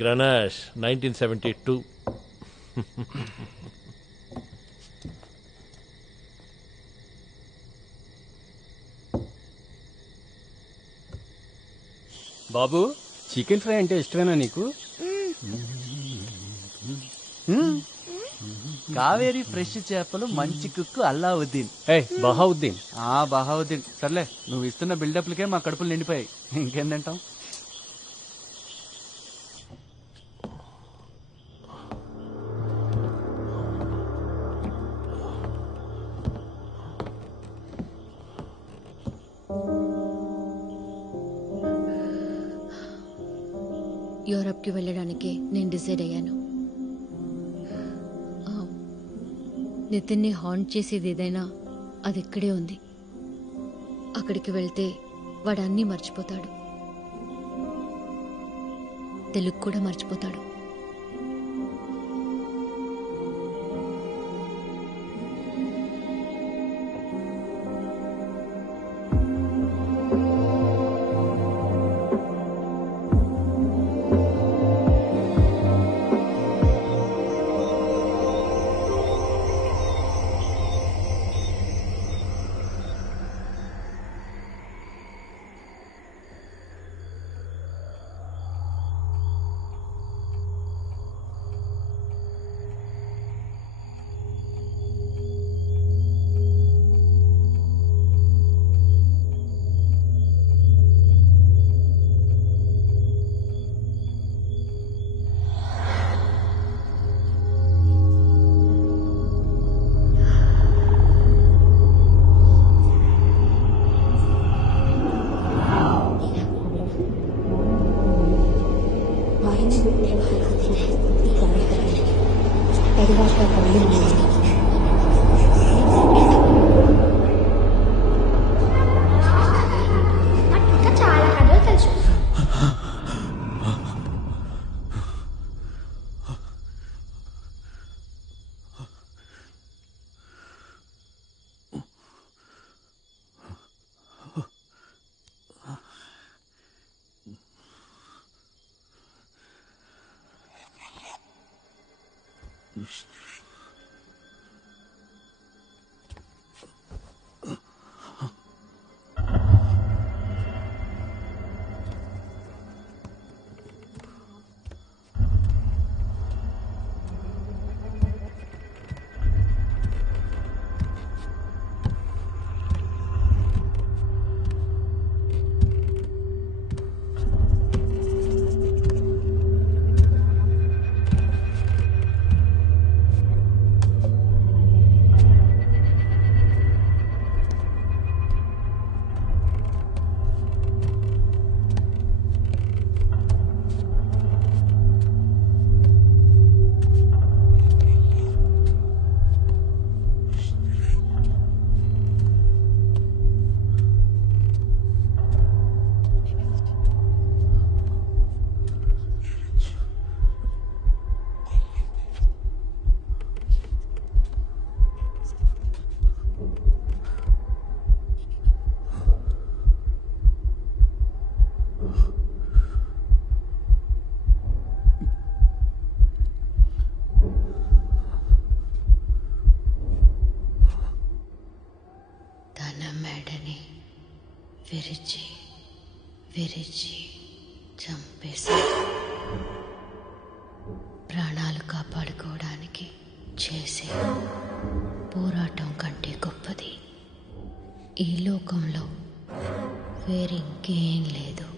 గ్రనాష్ 1972. బాబు chicken fry అంటే ఇష్టమేనా నీకు? కావేరీ ఫ్రెష్ చేపలు మంచి కుక్కు అల్లావుద్దీన్. బహావుద్దీన్. బహావుద్దీన్ సర్లే, నువ్వు ఇస్తున్న బిల్డప్లకే మా కడుపులు నిండిపోయాయి, ఇంకేం తింటాం? యూరప్కి వెళ్ళడానికి నేను డిసైడ్ అయ్యాను. నితిన్ని హాంట్ చేసేది ఏదైనా అది ఇక్కడే ఉంది. అక్కడికి వెళ్తే వాడు అన్నీ మర్చిపోతాడు, తెలుగు కూడా మర్చిపోతాడు. విరిచి విరిచి చంపేసి ప్రాణాలు కాపాడుకోవడానికి చేసే పోరాటం కంటే గొప్పది ఈ లోకంలో వేరింకేం లేదు.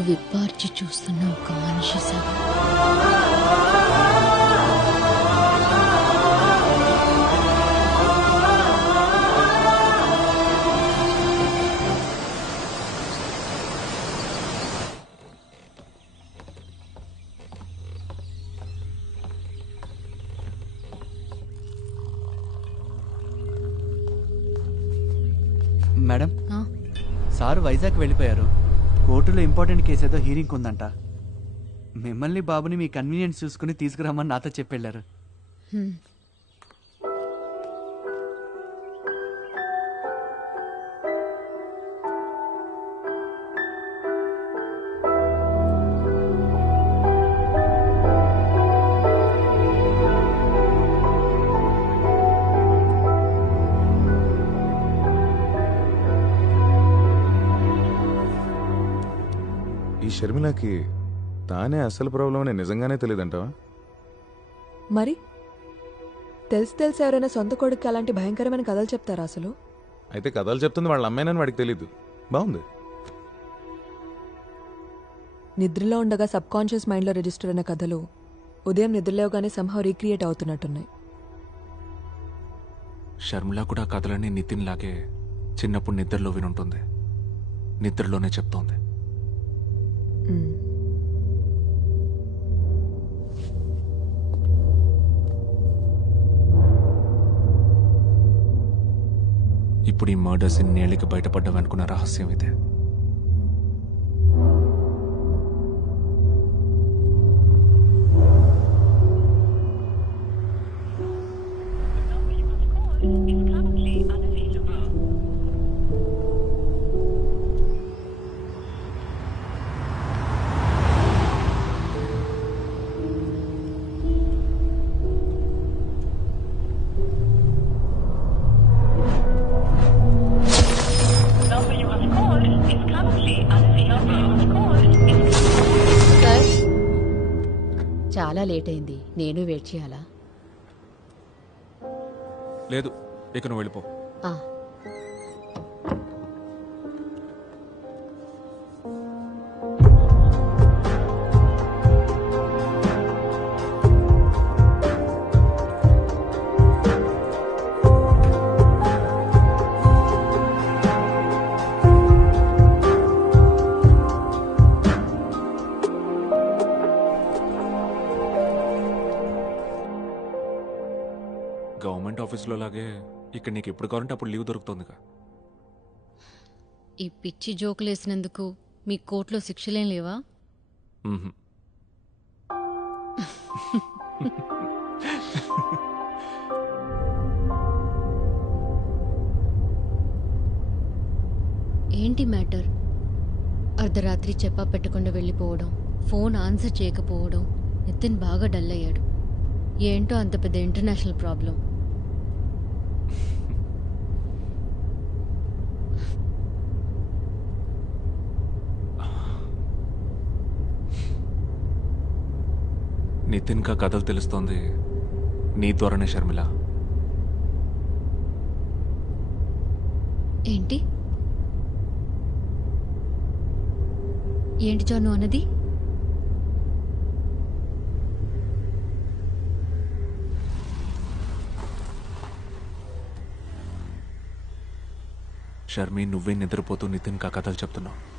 కళ్ళు విప్పార్చి చూస్తున్న ఒక మనిషి శవం. మేడం, ఆ? సార్ వైజాగ్ వెళ్ళిపోయారు. కోర్టులో ఇంపార్టెంట్ కేసు ఏదో హీరింగ్ ఉందంట. మిమ్మల్ని బాబుని మీ కన్వీనియన్స్ చూసుకుని తీసుకురామని నాతో చెప్పెళ్ళారు. హ్మ్. ఈ షర్మిలకి తానే అసలు ప్రాబ్లం అని నిజంగానే తెలియదంటావా? మరి తెలిసి ఎవరైనా సొంత కొడుకు అలాంటి భయంకరమైన కథలు చెప్తారా అసలు? అయితే కథలు చెప్తుంది వాళ్ళ అమ్మాయినని వాడికి తెలీదు. బాగుంది. నిద్రలో ఉండగా సబ్ కాన్షియస్ మైండ్లో రిజిస్టర్ అయిన కథలు ఉదయం నిద్రలేవగానే సంహవ్ రీక్రియేట్ అవుతున్నట్టున్నాయి. షర్మిల కూడా కథలన్నీ నితిన్ లాగే చిన్నప్పుడు నిద్రలో వినుంటుంది. నిద్రలోనే చెప్తోంది. మ్మ్. ఇప్పుడు ఈ మర్డర్స్ ఇన్నేళ్ళకి బయటపడ్డావనుకున్న రహస్యం ఇదే. సార్, చాలా లేట్ అయింది. నేను వెయిట్ చేయాలా? లేదు, ఇక నువ్వు వెళ్ళిపో. ఆ. గవర్నమెంట్ ఆఫీస్లో లాగే ఇక్కడ నీకు ఎప్పుడు కావాలంటే అప్పుడు లీవ్ దొరుకుతుందిగా. ఈ పిచ్చి జోకులు వేసినందుకు మీ కోర్టులో శిక్షలేం లేవా? మ్మ్హ్. ఏంటి మ్యాటర్? అర్ధరాత్రి చెప్పా పెట్టకుండా వెళ్ళిపోవడం, ఫోన్ ఆన్సర్ చేయకపోవడం. నితిన్ బాగా డల్ అయ్యాడు. ఏంటో అంత పెద్ద ఇంటర్నేషనల్ ప్రాబ్లం. నితిన్ కా కథలు తెలుస్తోంది నీ ద్వారానే షర్మిల. ఏంటి ఏంటి జాను అన్నది? షర్మి, నువ్వే నిద్రపోతూ నితిన్ కా కథలు చెప్తున్నావు.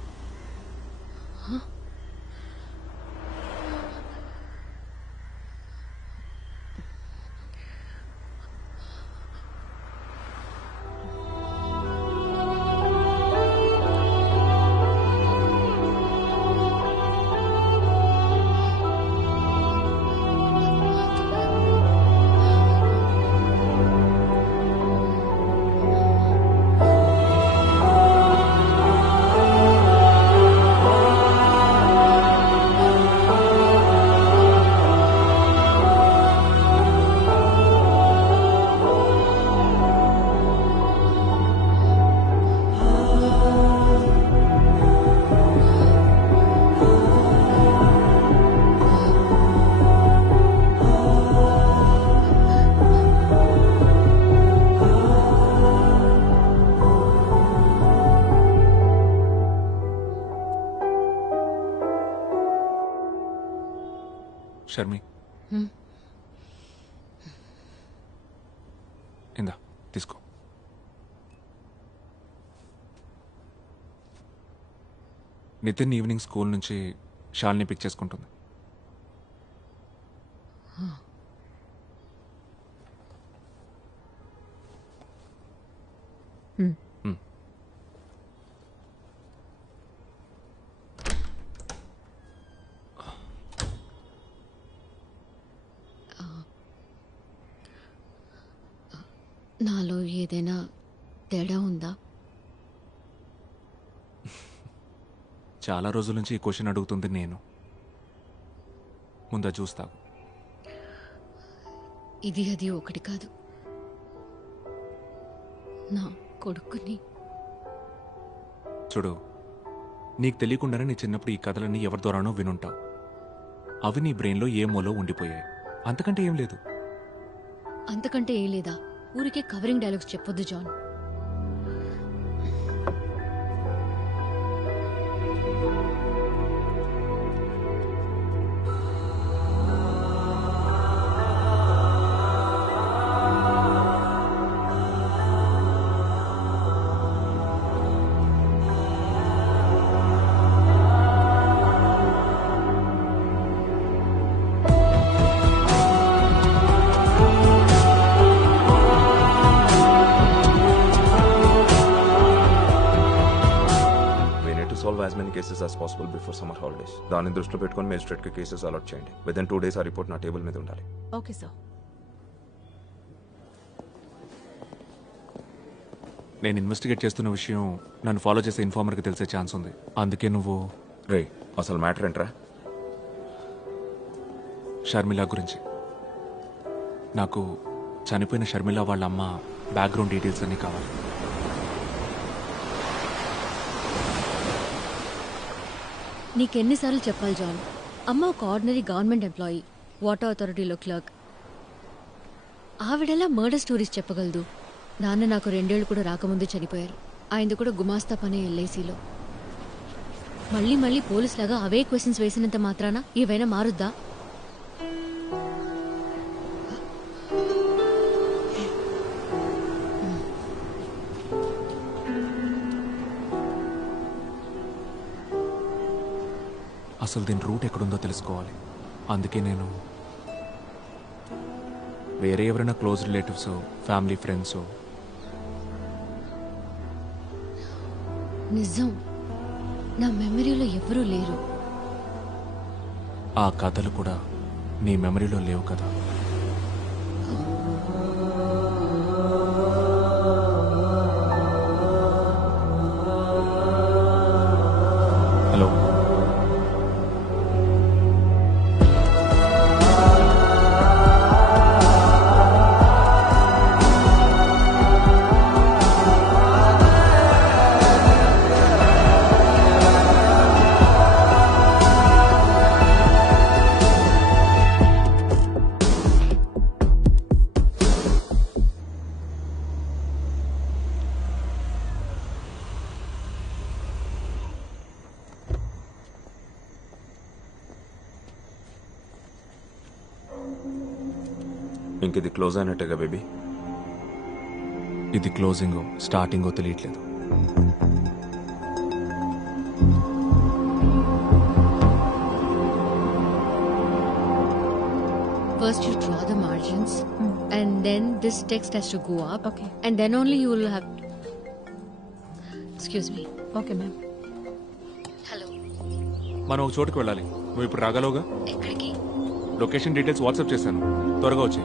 షర్మి హ్మ్. ఇందా తీసుకో. నితిన్ ఈవినింగ్ స్కూల్ నుంచి షాల్ని పిక్ చేసుకుంటుంది. నాలో ఏదైనా తేడా ఉందా? చాలా రోజుల నుంచి ఈ క్వశ్చన్ అడుగుతుంది నేను. ముందా చూస్తావు. ఇది అది ఒకటి కాదు. నా కొడుకుని చూడు, నీకు తెలియకుండానే నీ చిన్నప్పుడు ఈ కథలన్నీ ఎవరి ద్వారానో వినుంటావు. అవి నీ బ్రెయిన్లో ఏ మూలో ఉండిపోయాయి. అంతకంటే ఏం లేదు. అంతకంటే ఏం లేదా? ఊరికే కవరింగ్ డైలాగ్స్ చెప్పొద్దు John. Solve as many cases as possible before summer holidays. దాన్ని దృష్టిలో పెట్టుకుని మేజిస్ట్రేట్ కి కేసెస్ అలాట్ చేయండి. విదిన్ 2 days ఆ రిపోర్ట్ నా టేబుల్ మీద ఉండాలి. Okay sir. నేను ఇన్వెస్టిగేట్ చేస్తున్న విషయం నన్ను ఫాలో చేసే ఇన్ఫార్మర్కి తెలిసే ఛాన్స్ ఉంది. అందుకే నువ్వు రే, అసలు మ్యాటర్ ఏంట్రా? షర్మిల గురించి. నాకు చనిపోయిన షర్మిల వాళ్ళ అమ్మ బ్యాక్గ్రౌండ్ డీటెయిల్స్ అన్నీ కావాలి. నీకెన్నిసార్లు చెప్పాలి జాన్? అమ్మ ఒక ఆర్డినరీ గవర్నమెంట్ ఎంప్లాయీ, వాటర్ అథారిటీలో క్లర్క్. ఆవిడెలా మర్డర్ స్టోరీస్ చెప్పగలదు? నాన్న నాకు 2 ఏళ్ళు కూడా రాకముందే చనిపోయారు. ఆయనది కూడా గుమాస్తా పనే ఎల్ఐసిలో. మళ్ళీ మళ్ళీ పోలీసులాగా అవే క్వశ్చన్స్ వేసినంత మాత్రాన ఏవైనా మారుద్దా? అసలు దీని రూట్ ఎక్కడుందో తెలుసుకోవాలి. అందుకే నేను వేరే ఎవరైనా క్లోజ్ రిలేటివ్స్, ఫ్యామిలీ ఫ్రెండ్స్. నిజం, నా మెమరీలో ఎవరూ లేరు. ఆ కథలు కూడా నీ మెమరీలో లేవు కదా. హలో, ఇంక ఇది క్లోజ్ అయినట్టేగా బేబీ? ఇది క్లోజింగో స్టార్టింగో తెలియట్లేదు. First you draw the margins and then this text has to go up. Okay. And then only you will have... Excuse me. Okay ma'am. Hello. మనం ఒక చోటుకు వెళ్ళాలి. నువ్వు ఇప్పుడు రాగలవుగా? ఎక్కడికి? లొకేషన్ డీటెయిల్స్ వాట్సాప్ చేశాను. త్వరగా వచ్చి